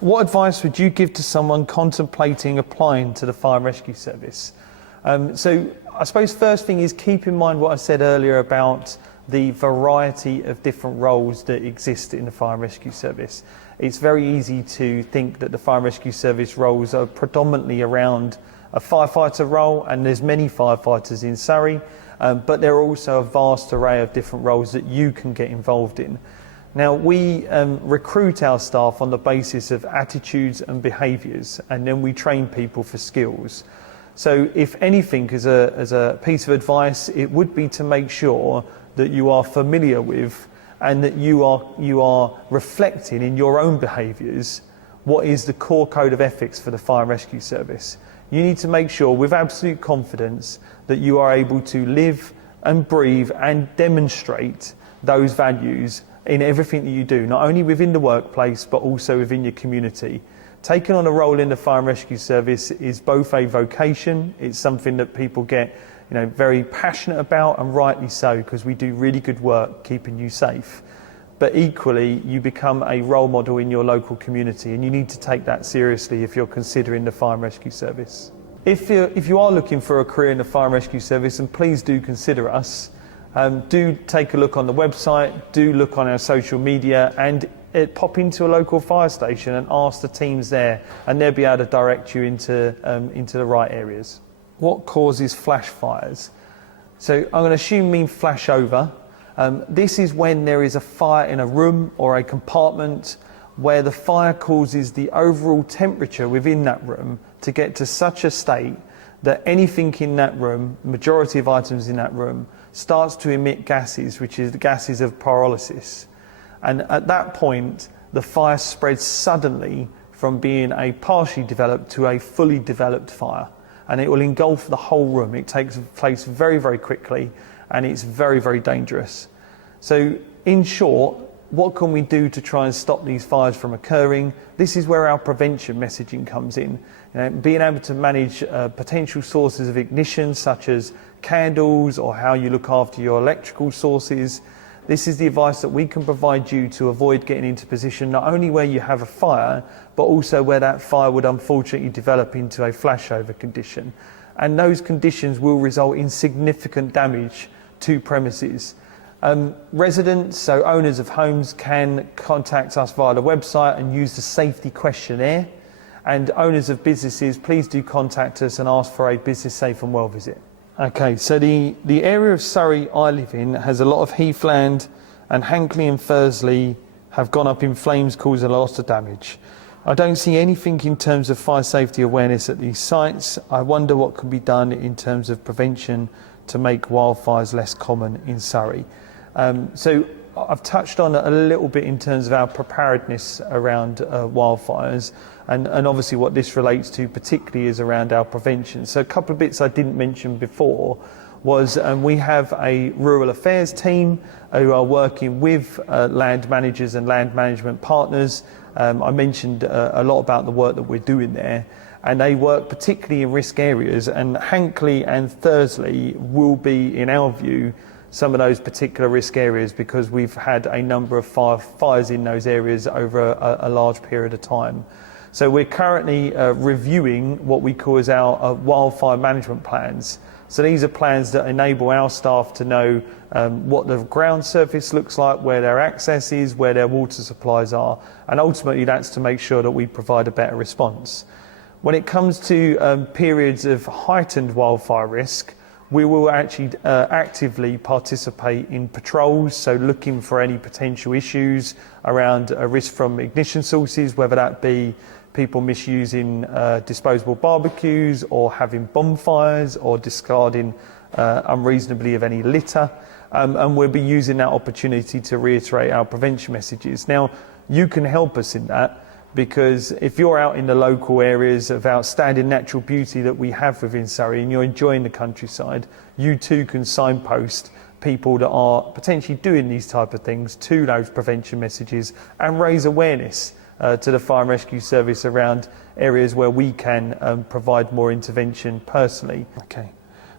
What advice would you give to someone contemplating applying to the Fire and Rescue Service? So I suppose first thing is keep in mind what I said earlier about the variety of different roles that exist in the Fire and Rescue Service. It's very easy to think that the Fire and Rescue Service roles are predominantly around a firefighter role, and there's many firefighters in Surrey, but there are also a vast array of different roles that you can get involved in. Now, we recruit our staff on the basis of attitudes and behaviours, and then we train people for skills. So if anything, as a piece of advice, it would be to make sure that you are familiar with and that you are reflecting in your own behaviours what is the core code of ethics for the Fire and Rescue Service. You need to make sure with absolute confidence that you are able to live and breathe and demonstrate those values in everything that you do, not only within the workplace but also within your community. Taking on a role in the Fire and Rescue Service is both a vocation, it's something that people get very passionate about, and rightly so, because we do really good work keeping you safe. But equally, you become a role model in your local community, and you need to take that seriously if you're considering the Fire and Rescue Service. If you are looking for a career in the Fire and Rescue Service, and please do consider us, do take a look on the website, do look on our social media, and pop into a local fire station and ask the teams there, and they'll be able to direct you into the right areas. What causes flash fires? So I'm going to assume you mean flash over. This is when there is a fire in a room or a compartment where the fire causes the overall temperature within that room to get to such a state that anything in that room, majority of items in that room, starts to emit gases, which is the gases of pyrolysis. And at that point, the fire spreads suddenly from being a partially developed to a fully developed fire. And it will engulf the whole room. It takes place very, very quickly, and it's very, very dangerous. So in short, what can we do to try and stop these fires from occurring? This is where our prevention messaging comes in. Being able to manage potential sources of ignition, such as candles, or how you look after your electrical sources. This is the advice that we can provide you to avoid getting into a position not only where you have a fire, but also where that fire would unfortunately develop into a flashover condition. And those conditions will result in significant damage to premises. Residents, so owners of homes, can contact us via the website and use the safety questionnaire. And owners of businesses, please do contact us and ask for a business safe and well visit. Okay, so the area of Surrey I live in has a lot of heathland, and Hankley and Thursley have gone up in flames, causing a lot of damage. I don't see anything in terms of fire safety awareness at these sites. I wonder what can be done in terms of prevention to make wildfires less common in Surrey. So I've touched on it a little bit in terms of our preparedness around wildfires, and obviously what this relates to particularly is around our prevention. So a couple of bits I didn't mention before was we have a rural affairs team who are working with land managers and land management partners. I mentioned a lot about the work that we're doing there, and they work particularly in risk areas, and Hankley and Thursley will be, in our view, some of those particular risk areas, because we've had a number of fires in those areas over a large period of time. So we're currently reviewing what we call as our wildfire management plans. So these are plans that enable our staff to know what the ground surface looks like, where their access is, where their water supplies are, and ultimately that's to make sure that we provide a better response. When it comes to periods of heightened wildfire risk, we will actually actively participate in patrols, so looking for any potential issues around a risk from ignition sources, whether that be people misusing disposable barbecues, or having bonfires, or discarding unreasonably of any litter. And we'll be using that opportunity to reiterate our prevention messages. Now, you can help us in that, because if you're out in the local areas of outstanding natural beauty that we have within Surrey and you're enjoying the countryside, you too can signpost people that are potentially doing these type of things to those prevention messages, and raise awareness to the Fire and Rescue Service around areas where we can provide more intervention personally. Okay.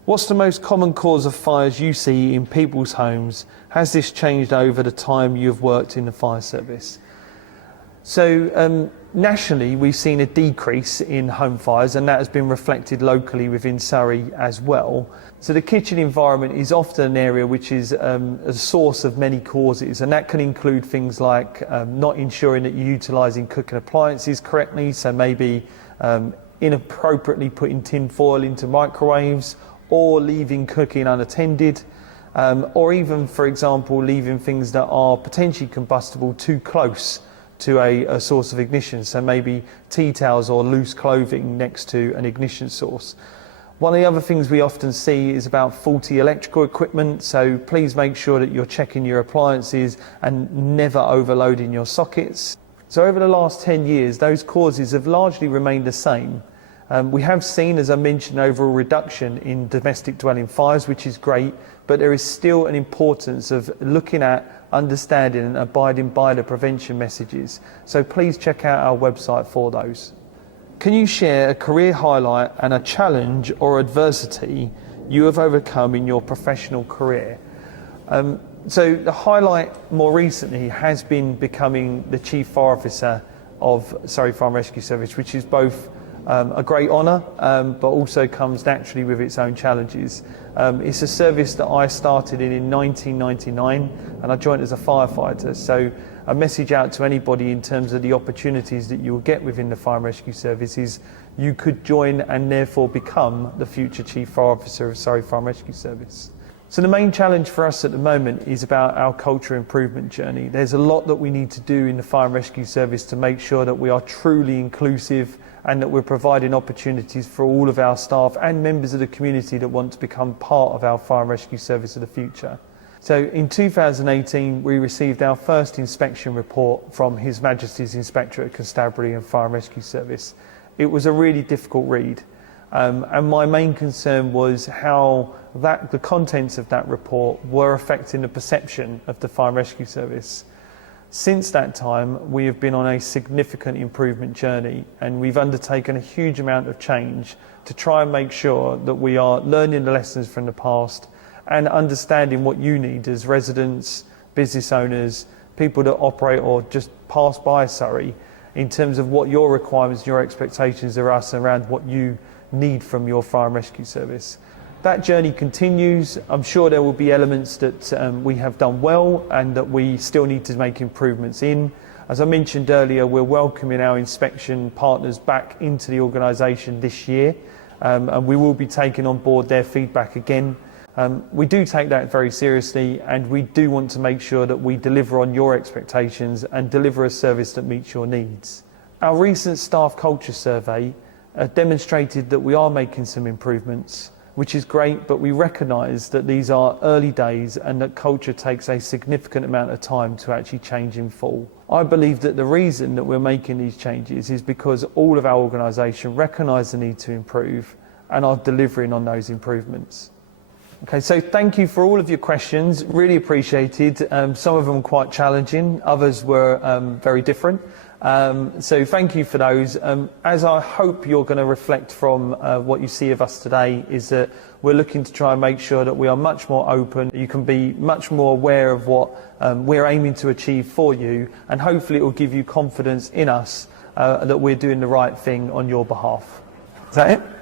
What's the most common cause of fires you see in people's homes? Has this changed over the time you've worked in the fire service? So nationally, we've seen a decrease in home fires, and that has been reflected locally within Surrey as well. So the kitchen environment is often an area which is a source of many causes, and that can include things like not ensuring that you're utilising cooking appliances correctly, so maybe inappropriately putting tin foil into microwaves, or leaving cooking unattended, or even, for example, leaving things that are potentially combustible too close to a source of ignition, so maybe tea towels or loose clothing next to an ignition source. One of the other things we often see is about faulty electrical equipment, so please make sure that you're checking your appliances and never overloading your sockets. So over the last 10 years, those causes have largely remained the same. We have seen, as I mentioned, overall reduction in domestic dwelling fires, which is great, but there is still an importance of looking at, understanding and abiding by the prevention messages. So please check out our website for those. Can you share a career highlight and a challenge or adversity you have overcome in your professional career? So the highlight more recently has been becoming the Chief Fire Officer of Surrey Fire and Rescue Service, which is both a great honour, but also comes naturally with its own challenges. It's a service that I started in 1999, and I joined as a firefighter. So a message out to anybody in terms of the opportunities that you will get within the Fire and Rescue Service is you could join and therefore become the future Chief Fire Officer of Surrey Fire and Rescue Service. So the main challenge for us at the moment is about our culture improvement journey. There's a lot that we need to do in the Fire and Rescue Service to make sure that we are truly inclusive and that we're providing opportunities for all of our staff and members of the community that want to become part of our Fire and Rescue Service of the future. So in 2018, we received our first inspection report from His Majesty's Inspectorate of Constabulary and Fire and Rescue Service. It was a really difficult read. And my main concern was how the contents of that report were affecting the perception of the Fire and Rescue Service. Since that time, we have been on a significant improvement journey, and we've undertaken a huge amount of change to try and make sure that we are learning the lessons from the past and understanding what you need as residents, business owners, people that operate or just pass by Surrey, in terms of what your requirements, your expectations are us around what you need from your Fire and Rescue Service. That journey continues. I'm sure there will be elements that we have done well and that we still need to make improvements in. As I mentioned earlier, we're welcoming our inspection partners back into the organisation this year, and we will be taking on board their feedback again. We do take that very seriously, and we do want to make sure that we deliver on your expectations and deliver a service that meets your needs. Our recent staff culture survey demonstrated that we are making some improvements, which is great, but we recognise that these are early days and that culture takes a significant amount of time to actually change in full. I believe that the reason that we're making these changes is because all of our organisation recognise the need to improve and are delivering on those improvements. Okay, so thank you for all of your questions, really appreciated. Some of them quite challenging, others were very different. So thank you for those. As I hope you're going to reflect from what you see of us today, is that we're looking to try and make sure that we are much more open. You can be much more aware of what we're aiming to achieve for you, and hopefully it will give you confidence in us that we're doing the right thing on your behalf. Is that it?